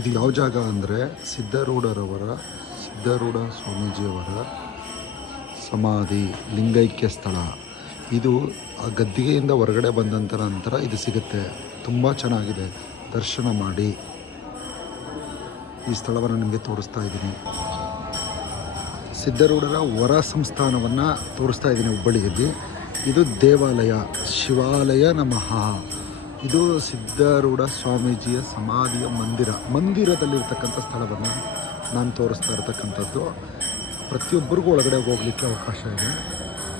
ಇದು ಯಾವ ಜಾಗ ಅಂದರೆ ಸಿದ್ಧಾರೂಢ ಸ್ವಾಮೀಜಿಯವರ ಸಮಾಧಿ ಲಿಂಗೈಕ್ಯ ಸ್ಥಳ. ಇದು ಆ ಗದ್ದಿಗೆಯಿಂದ ಹೊರಗಡೆ ಬಂದ ನಂತರ ಇದು ಸಿಗುತ್ತೆ. ತುಂಬ ಚೆನ್ನಾಗಿದೆ. ದರ್ಶನ ಮಾಡಿ. ಈ ಸ್ಥಳವನ್ನು ನಿಮಗೆ ತೋರಿಸ್ತಾ ಇದ್ದೀನಿ. ಸಿದ್ಧಾರೂಢರ ವರ ಸಂಸ್ಥಾನವನ್ನು ತೋರಿಸ್ತಾ ಇದ್ದೀನಿ ಹುಬ್ಬಳ್ಳಿಯಲ್ಲಿ. ಇದು ದೇವಾಲಯ, ಶಿವಾಲಯ ನಮಃ. ಇದು ಸಿದ್ಧಾರೂಢ ಸ್ವಾಮೀಜಿಯ ಸಮಾಧಿಯ ಮಂದಿರದಲ್ಲಿರ್ತಕ್ಕಂಥ ಸ್ಥಳವನ್ನು ನಾನು ತೋರಿಸ್ತಾ ಇರ್ತಕ್ಕಂಥದ್ದು. ಪ್ರತಿಯೊಬ್ಬರಿಗೂ ಒಳಗಡೆ ಹೋಗಲಿಕ್ಕೆ ಅವಕಾಶ ಇದೆ.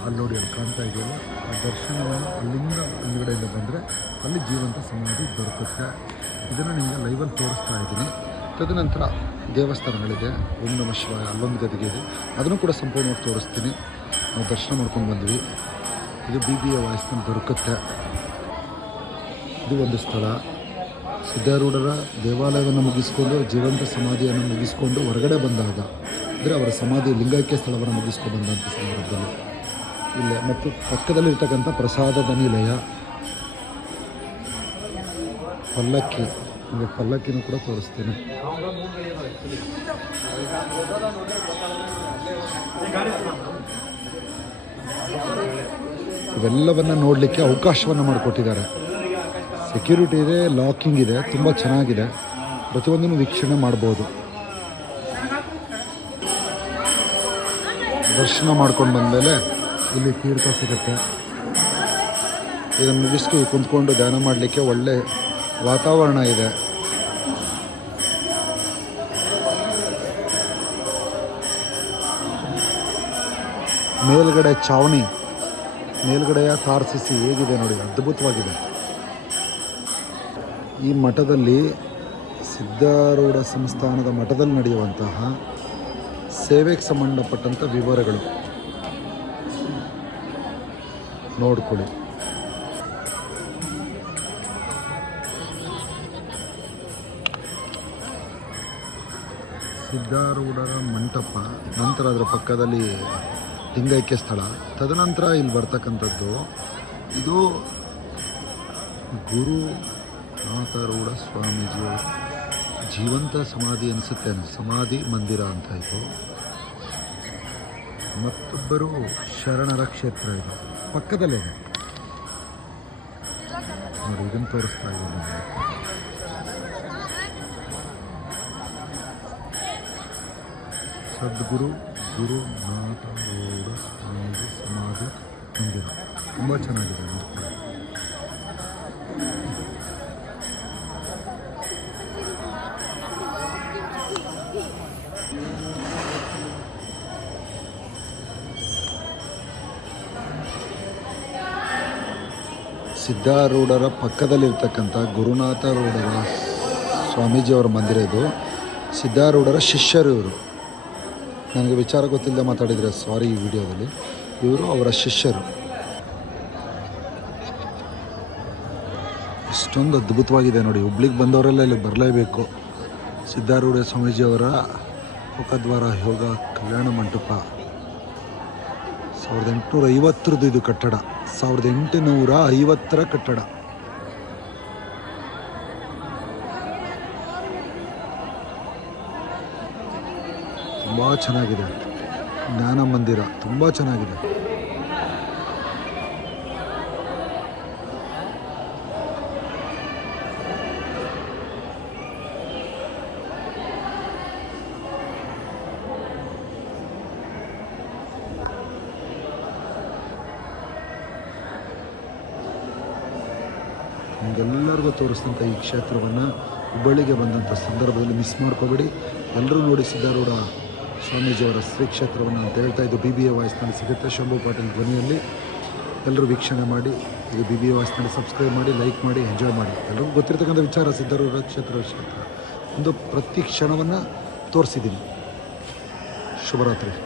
ಅಲ್ಲಿ ನೋಡಿ, ಅಲ್ಲಿ ಕಾಣ್ತಾ ಇದೆಯಲ್ಲ, ಆ ದರ್ಶನವನ್ನು ಅಲ್ಲಿಂದ ಹಿಂದುಗಡೆಯಿಂದ ಬಂದರೆ ಅಲ್ಲಿ ಜೀವಂತ ಸಮಾಧಿ ದೊರಕುತ್ತೆ. ಇದನ್ನು ನಿಮಗೆ ಲೈವಲ್ಲಿ ತೋರಿಸ್ತಾ ಇದ್ದೀನಿ. ತದನಂತರ ದೇವಸ್ಥಾನಗಳಿದೆ. ಓಂ ನಮಃ ಶಿವಾಯ ಅಲ್ಲೊಂದು ಗದಿಗೆ ಇದೆ, ಅದನ್ನು ಕೂಡ ಸಂಪೂರ್ಣವಾಗಿ ತೋರಿಸ್ತೀನಿ. ನಾವು ದರ್ಶನ ಮಾಡ್ಕೊಂಡು ಬಂದ್ವಿ. ಇದು BBA ವಾಯ್ಸ್ನಲ್ಲಿ ದೊರಕುತ್ತೆ. ಇದು ಒಂದು ಸ್ಥಳ. ಸಿದ್ಧಾರೂಢರ ದೇವಾಲಯವನ್ನು ಮುಗಿಸ್ಕೊಂಡು ಜೀವಂತ ಸಮಾಧಿಯನ್ನು ಮುಗಿಸ್ಕೊಂಡು ಹೊರಗಡೆ ಬಂದಾಗ, ಅಂದರೆ ಅವರ ಸಮಾಧಿ ಲಿಂಗೈಕ್ಯ ಸ್ಥಳವನ್ನು ಮುಗಿಸ್ಕೊಂಡು ಬಂದಂಥ ಸಂದರ್ಭದಲ್ಲಿ ಇಲ್ಲ. ಮತ್ತು ಪಕ್ಕದಲ್ಲಿರ್ತಕ್ಕಂಥ ಪ್ರಸಾದದ ನಿಲಯ, ಪಲ್ಲಕ್ಕಿ, ನಿಮಗೆ ಪಲ್ಲಕ್ಕಿನೂ ಕೂಡ ತೋರಿಸ್ತೀನಿ. ಇವೆಲ್ಲವನ್ನು ನೋಡಲಿಕ್ಕೆ ಅವಕಾಶವನ್ನು ಮಾಡಿಕೊಟ್ಟಿದ್ದಾರೆ. ಸೆಕ್ಯೂರಿಟಿ ಇದೆ, ಲಾಕಿಂಗ್ ಇದೆ, ತುಂಬ ಚೆನ್ನಾಗಿದೆ. ಪ್ರತಿಯೊಂದನ್ನು ವೀಕ್ಷಣೆ ಮಾಡ್ಬೋದು. ದರ್ಶನ ಮಾಡ್ಕೊಂಡು ಬಂದಮೇಲೆ ಇಲ್ಲಿ ತೀರ್ಥ ಸಿಗುತ್ತೆ. ಇದನ್ನು ಮುಗಿಸ್ಕೊಂಡು ಕುಂತ್ಕೊಂಡು ಧ್ಯಾನ ಮಾಡಲಿಕ್ಕೆ ಒಳ್ಳೆ ವಾತಾವರಣ ಇದೆ. ಮೇಲ್ಗಡೆ ಚಾವಣಿ, ಮೇಲ್ಗಡೆಯ ತಾರ್ಸಿಸಿ ಹೇಗಿದೆ ನೋಡಿ, ಅದ್ಭುತವಾಗಿದೆ. ಈ ಮಠದಲ್ಲಿ, ಸಿದ್ಧಾರೂಢ ಸಂಸ್ಥಾನದ ಮಠದಲ್ಲಿ ನಡೆಯುವಂತಹ ಸೇವೆಗೆ ಸಂಬಂಧಪಟ್ಟಂಥ ವಿವರಗಳು ನೋಡ್ಕೊಳ್ಳಿ. ಸಿದ್ಧಾರೂಢರ ಮಂಟಪ, ನಂತರ ಅದರ ಪಕ್ಕದಲ್ಲಿ ಲಿಂಗೈಕ್ಯ ಸ್ಥಳ. ತದನಂತರ ಇಲ್ಲಿ ಬರ್ತಕ್ಕಂಥದ್ದು ಇದು ಗುರುನಾಥರೂಢ ಸ್ವಾಮೀಜಿಯವರ ಜೀವಂತ ಸಮಾಧಿ ಅನಿಸುತ್ತೆ, ಸಮಾಧಿ ಮಂದಿರ ಅಂತ ಇದು. ಮತ್ತೊಬ್ಬರು ಶರಣರ ಕ್ಷೇತ್ರ ಇದು ಪಕ್ಕದಲ್ಲೇ ಇದೆ ನೋಡಿ. ಇದನ್ನು ತೋರಿಸ್ತಾ ಇದ್ದೀನಿ. ಸದ್ಗುರು ಗುರುನಾಥರೂಢ ಸ್ವಾಮೀಜಿ ಸಮಾಧಿ ಮಂದಿರ ತುಂಬ ಚೆನ್ನಾಗಿದೆ. ಸಿದ್ಧಾರೂಢರ ಪಕ್ಕದಲ್ಲಿರ್ತಕ್ಕಂಥ ಗುರುನಾಥರೂಢರ ಸ್ವಾಮೀಜಿಯವರ ಮಂದಿರ ಇದು. ಸಿದ್ಧಾರೂಢರ ಶಿಷ್ಯರು ಇವರು. ನನಗೆ ವಿಚಾರ ಗೊತ್ತಿಲ್ಲದೆ ಮಾತಾಡಿದರೆ ಸಾರಿ. ಈ ವಿಡಿಯೋದಲ್ಲಿ ಇವರು ಅವರ ಶಿಷ್ಯರು. ಇಷ್ಟೊಂದು ಅದ್ಭುತವಾಗಿದೆ ನೋಡಿ. ಹುಬ್ಳಿಗೆ ಬಂದವರೆಲ್ಲ ಇಲ್ಲಿ ಬರಲೇಬೇಕು. ಸಿದ್ಧಾರೂಢ ಸ್ವಾಮೀಜಿಯವರ ಮುಖದ್ವಾರ ಯೋಗ ಕಲ್ಯಾಣ ಮಂಟಪ 1850ರದ್ದು ಇದು ಕಟ್ಟಡ. 1850ರ ಕಟ್ಟಡ. ತುಂಬ ಚೆನ್ನಾಗಿದೆ. ಜ್ಞಾನ ಮಂದಿರ ತುಂಬ ಚೆನ್ನಾಗಿದೆ. ನಿಮಗೆಲ್ಲರಿಗೂ ತೋರಿಸಿದಂಥ ಈ ಕ್ಷೇತ್ರವನ್ನು ಹುಬ್ಬಳ್ಳಿಗೆ ಬಂದಂಥ ಸಂದರ್ಭದಲ್ಲಿ ಮಿಸ್ ಮಾಡ್ಕೋಬೇಡಿ. ಎಲ್ಲರೂ ನೋಡಿ ಸಿದ್ಧಾರೂಢ ಸ್ವಾಮೀಜಿಯವರ ಶ್ರೀ ಕ್ಷೇತ್ರವನ್ನು ಅಂತ ಹೇಳ್ತಾ ಇದು BBA ವಾಯ್ಸ್ನಲ್ಲಿ ಸಿಗುತ್ತೆ. ಶಂಭು ಪಾಟೀಲ್ ಧ್ವನಿಯಲ್ಲಿ. ಎಲ್ಲರೂ ವೀಕ್ಷಣೆ ಮಾಡಿ. ಇದು BBA ವಾಯ್ಸ್ನಲ್ಲಿ ಸಬ್ಸ್ಕ್ರೈಬ್ ಮಾಡಿ, ಲೈಕ್ ಮಾಡಿ, ಎಂಜಾಯ್ ಮಾಡಿ. ಎಲ್ಲರಿಗೂ ಗೊತ್ತಿರ್ತಕ್ಕಂಥ ವಿಚಾರ ಸಿದ್ಧಾರೂಢ ಕ್ಷೇತ್ರ ಒಂದು ಪ್ರತಿ ಕ್ಷಣವನ್ನು ತೋರಿಸಿದ್ದೀನಿ. ಶುಭರಾತ್ರಿ.